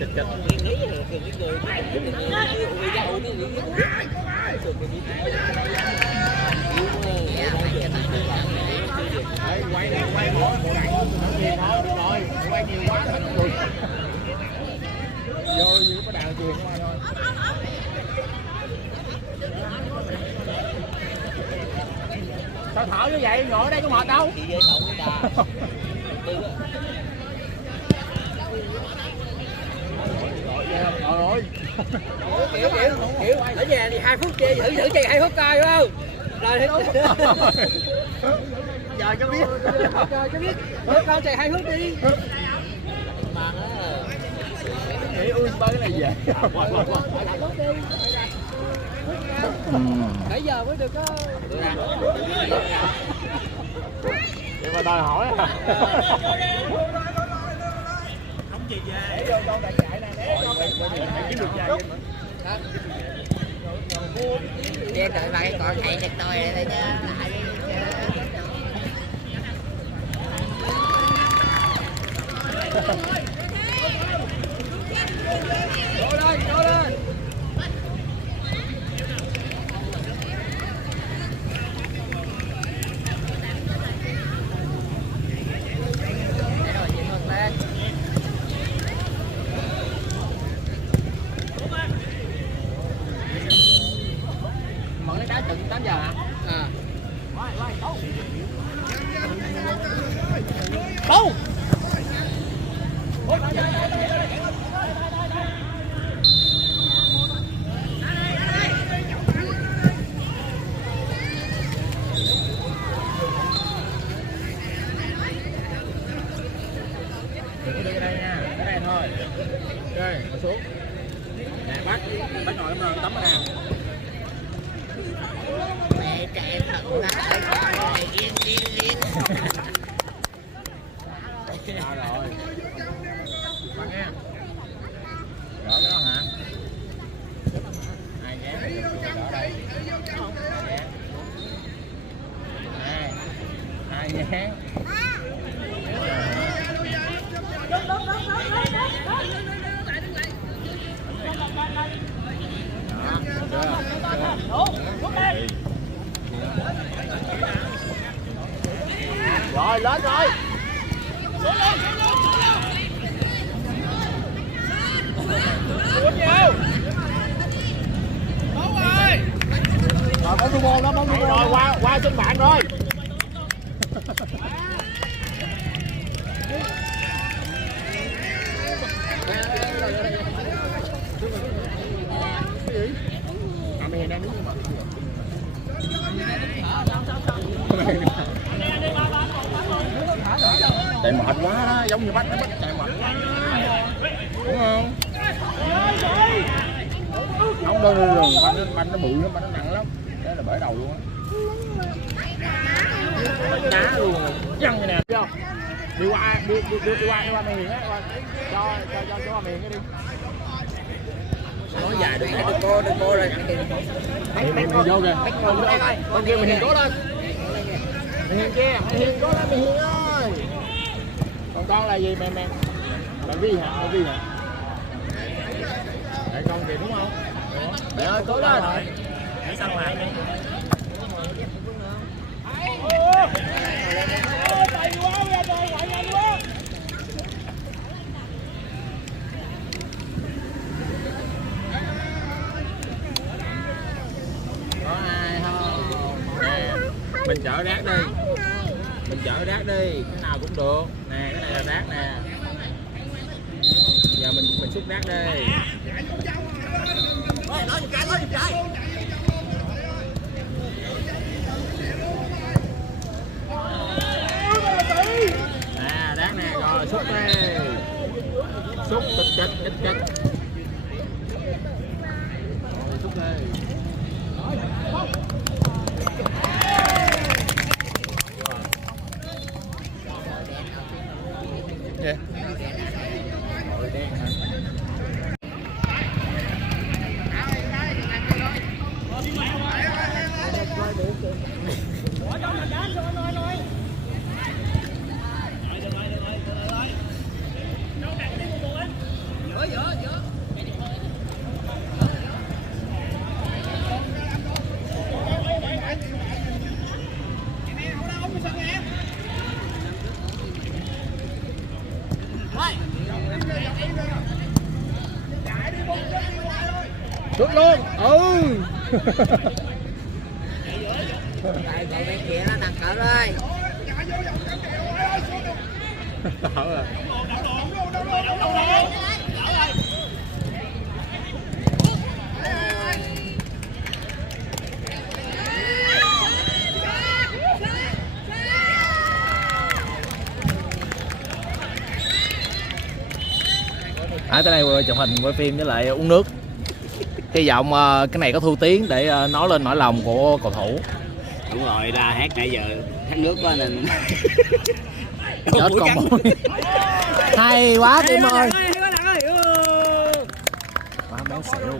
chật chật quay nè, quay nữa, rồi, quay nhiều quá thành người. Vô như có đào chuyền qua thôi. Sao thở như vậy, ngồi ở đây có mệt đâu. Rồi kiểu ở nhà thì 2 phút chơi thử chơi 2 phút coi đúng không? Rồi giờ cho biết. Thôi con chạy 2 phút đi. Mà nghĩ ui bơi cái này về. Nãy giờ mới được có. Nhưng mà đòi hỏi à. Không gì về. Để vô con đại chạy nè, để con đại chạy kiếm được về. Đen đợi ba cái con thầy cho tôi đây chứ. Vô lên. Mở đá chừng 8 giờ hả? Bố. Đừng đi đây nha, cái đây thôi. Ok, ngồi xuống. Nè bác ngồi em rồi tắm ở nào. Mẹ chạy thật là yên. Rồi. Bác nghe. Gỡ cái đó hả? 2 nhé. Gỡ đây. 2 nhé. Rồi lên rồi. Xuống nhiều. Bóng ơi. Rồi bóng đu môn đó, bóng đu môn rồi qua chân bạn rồi. Mày đang đứng mà. Chạy mệt quá đó, giống như bắt chạy mệt quá. Đúng không? Không đâu banh nó bự lắm, banh nó nặng lắm. Thế là bể đầu luôn á. Banh đá luôn, văng như nè, thấy không? Đi qua mày Hiền á, cho qua mày Hiền cái đi. Nói dài đừng cô rồi. Mày vô kìa. Con kia mày Hiền cố lên. Mày Hiền kia, mày Hiền cố lên mày Hiền ơi. Còn con là gì mẹ? Là Vi hả? Để con kìa đúng không? Mẹ ơi cố lên. Để xong rồi. Chạy quá ra rồi, chạy nhanh quá. Có ai không? Nè, mình chở rác đi. Cái nào cũng được. Nè, cái này là rác nè. Giờ mình xúc rác đi. Nói giùm cái. Nè, rác nè, rồi xúc đi. Xúc kịch. Rồi xúc đi. Yeah. Rồi đen hả? Ôi giời. Đây bên kia nó đặt cỡ rồi. Tới đây chụp hình quay phim với lại uống nước. Hy vọng cái này có thu tiếng để nói lên nỗi lòng của cầu thủ. Đúng rồi, ra hát nãy giờ hát nước quá nên Chết con mồi. Hay quá Tim ơi. Quá béo xỉu.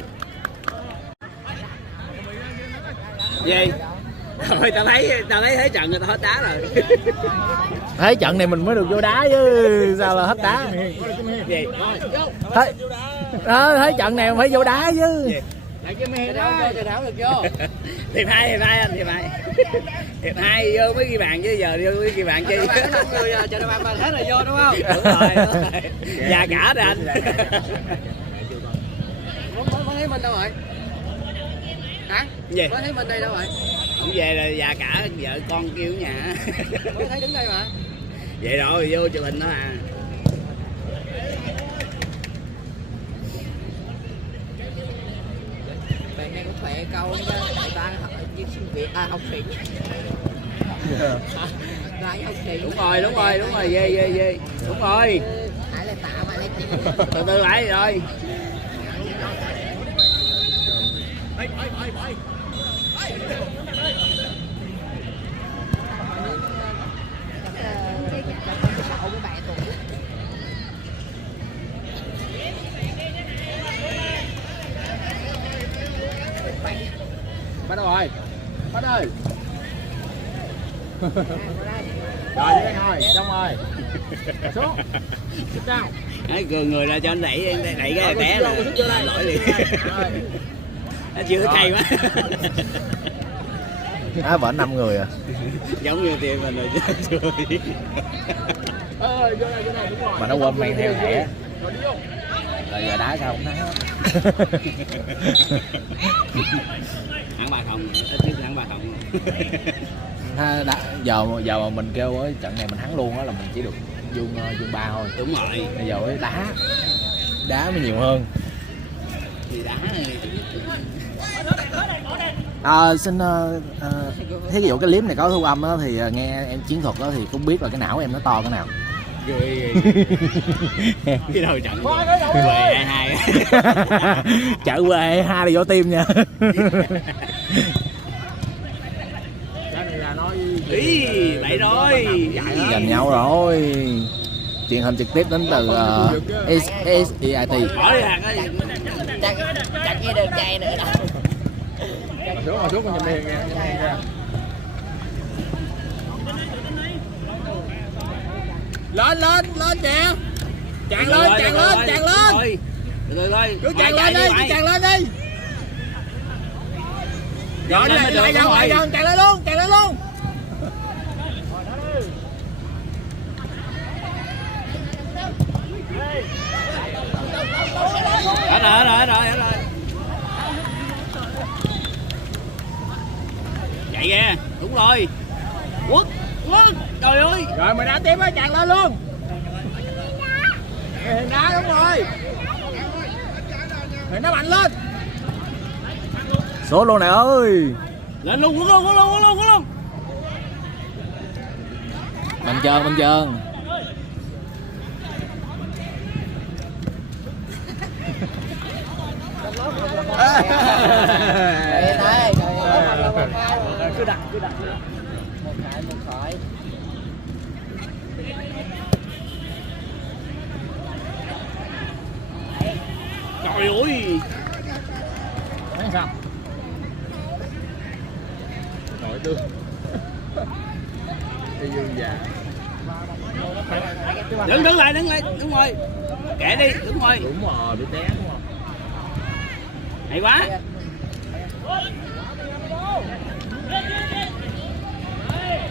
Gì? Thôi tao thấy thế trận người ta hết đá rồi. Thấy trận này mình mới được vô đá chứ sao là hết đá. Gì? Thấy trận này phải vô đá chứ. Hiệp hai anh, hiệp hai vô mới ghi bàn chứ giờ vô mới ghi bàn chi. Người chờ đợi bàn hết rồi vô đúng không? Đúng rồi. Già cả rồi anh. Mới thấy mình đâu rồi? Hả? Gì? Mới thấy mình đây đâu rồi? Không về rồi già cả vợ con kêu ở nhà. Mới thấy đứng đây mà. Vậy rồi vô chụp hình đó à. Bạn này có khỏe câu chứ, người ta như sinh viên học sinh. Lại học sinh. Đúng rồi, về. Đúng rồi. Ai là tạo mà lấy tiền. Từ từ lại rồi. Bắt đâu rồi? Bắt ơi. Rồi đi thôi, xong rồi. Xuống. Sit down. Đấy, người ra cho anh đẩy cái bé là lỗi liền. Nó chưa hay quá. Vẫn 5 người à. Giống như tiền mình rồi chứ. Vô đây đúng rồi. Mà nó quên mang theo thẻ. Rồi giờ đá sao không đá. Hẳn 3-0, ít nhất hẳn 3-0. Giờ mà mình kêu á trận này mình thắng luôn á là mình chỉ được vuông 3 thôi. Đúng rồi. Bây giờ mới đá mới nhiều hơn. Thì đá xin thí dụ cái clip này có thu âm á thì nghe em chiến thuật đó thì cũng biết là cái não em nó to cái nào. Ghê. Cái đầu trận quê 22. Chợ quê 22 là vô tim nha. Cái này là nói Ý, vậy rồi. Giành nhau rồi. Truyền hình trực tiếp đến từ SEIT. Bỏ đi hạt ơi. Chắc nghe đường chạy nữa đâu. Hồi xuống con nhìn liền nha. Lên kìa. Chàng lên. Từ từ thôi. Cứ chàng lên đi. Rồi lại dần, chàng lên luôn. Hết rồi. Chạy kìa, đúng rồi. Quất, trời ơi. Rồi mình đã tiếp á, chàng lên luôn. Hình đá đúng rồi. Hình nó mạnh lên. Số luôn này ơi. Lên luôn, quất luôn. Mình trơn. Cứ đặt. Một khỏi. Trời ơi. Thấy sao? Nội tương. Đi dương già. Đứng lại, đúng rồi. Kệ đi, đúng rồi. Đúng rồi, bị té đúng không? Hay quá.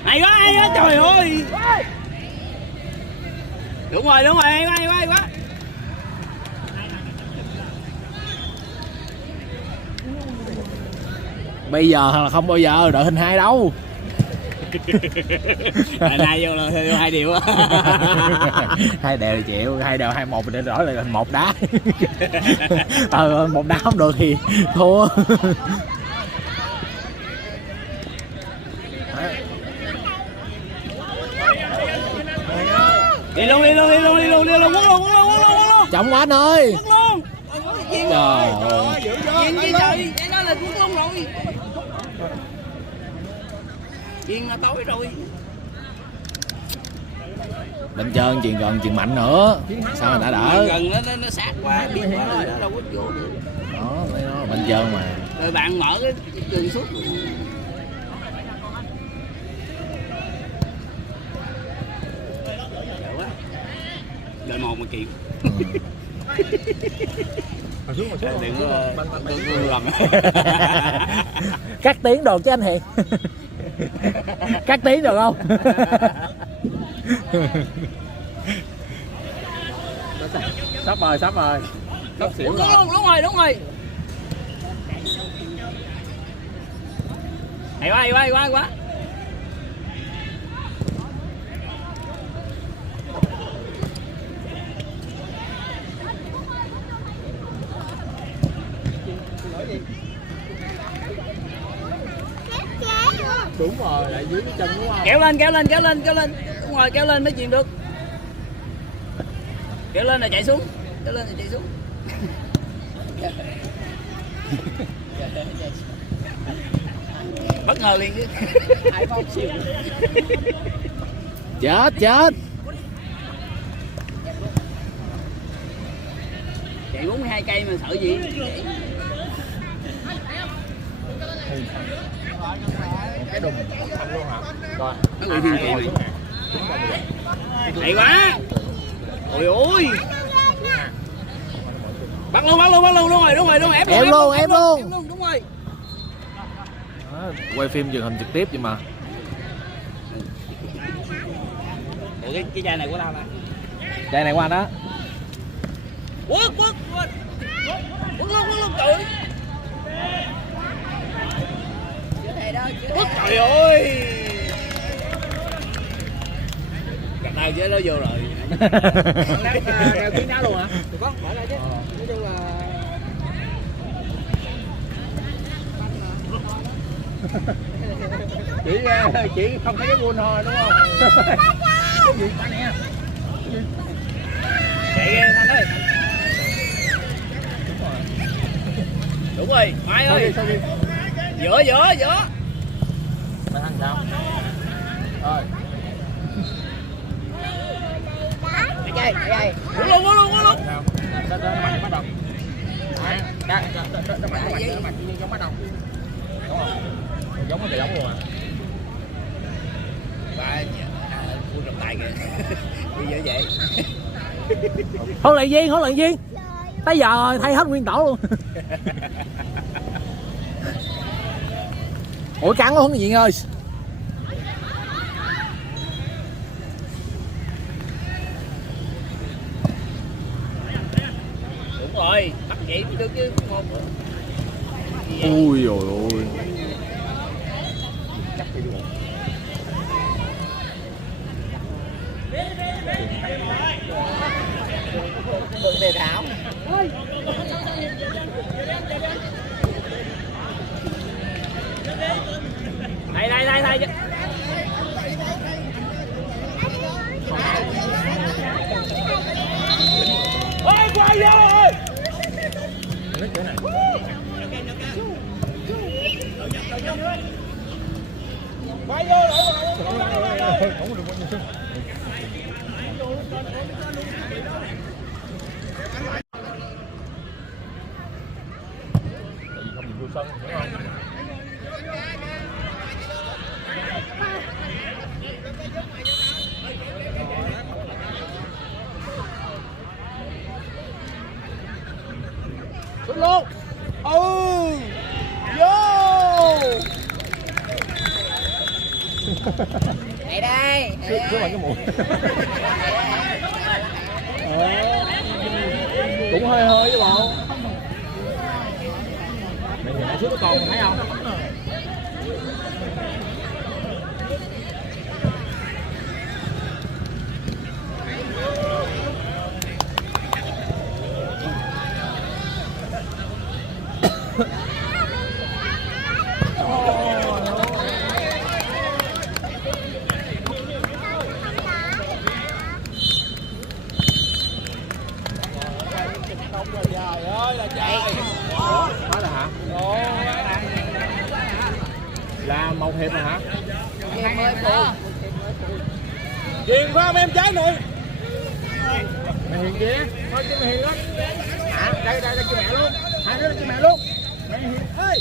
Hay quá, trời ơi. Đúng rồi, hay quá. Bây giờ là không bao giờ đội hình 2 đâu. Nay vô là 2 điều á. 2 đều thì chịu, 2 đều 2-1 để rõ là hình 1 đá. 1 đá không được thì thua. Đi luôn quất luôn. Trọng quá anh ơi. Trời ơi. Chuyện gì trời, cái đó là quất luôn rồi. Chuyện là tối rồi. Bên trên chuyện gần chuyện mạnh nữa. Sao mà đã đỡ. Gần nó sát quá, biên quá rồi, đâu có vô được. Đó, nó bên trên mà. Rồi bạn mở cái đường suốt. Đợi một mà kiện. Đừng có lần. Cắt tiếng đồ chứ anh Hiền. Cắt tiếng được không? Sắp rồi. Sắp xỉu rồi. Đúng rồi. Hay quá. Đúng rồi, lại dưới cái chân đúng không? Kéo lên. Đúng rồi, kéo lên mới chuyền được. Kéo lên là chạy xuống. Bất ngờ liền chứ. Chết. Chạy 42 cây mà sợ gì? Cái đùng thành luôn hả? Rồi. Nó người thiên kỳ này. Hay quá. Ôi. Bắt luôn, đúng rồi, ép luôn, đúng rồi. Đó, quay phim truyền hình trực tiếp vậy mà. Ủa cái chai này của tao nè. Chai này của anh đó. Quất luôn trời. Trời ơi. Gặp tao chứ nó vô rồi. Đeo kính đá luôn hả? Được không? Bỏ ra chứ. Nói chung là chỉ không thấy cái buôn thôi đúng không? Cái gì ta nè? Chạy ghê anh ơi. Đúng rồi, Mai ơi. Giữa. Mày ăn sao? Rồi. Chạy. Quất luôn. Đó bắt đầu. Đó mặt giống bắt đầu. Đúng không? Giống luôn à. Ba phu trọng tài kìa. Đi dễ vậy. Huấn luyện viên. Tới giờ rồi, thay hết nguyên tổ luôn. Ủa căng quá huấn luyện viên ơi. Đúng rồi, bắt vậy mới được chứ không. Ui dồi ôi. Bực đề thảo. Đây. Ôi qua vô rồi. Lấy chỗ này. Quay vô rồi. Không được bao nhiêu chứ. Tại vì không được vô sân đúng không? Xuống luôn. Vô. Đây đây. Xuống lại cái mũi. Cũng hơi chứ bộ. Mày nhìn lại xuống cái con thấy không? Đó là hả? Là một hiệp rồi hả? Hiền qua em trái này. Mày Hiền kia, thôi chứ mày Hiền lắm. Hả? Đây cho mẹ luôn. Hai đứa cho mẹ luôn. Mày Hiền ơi.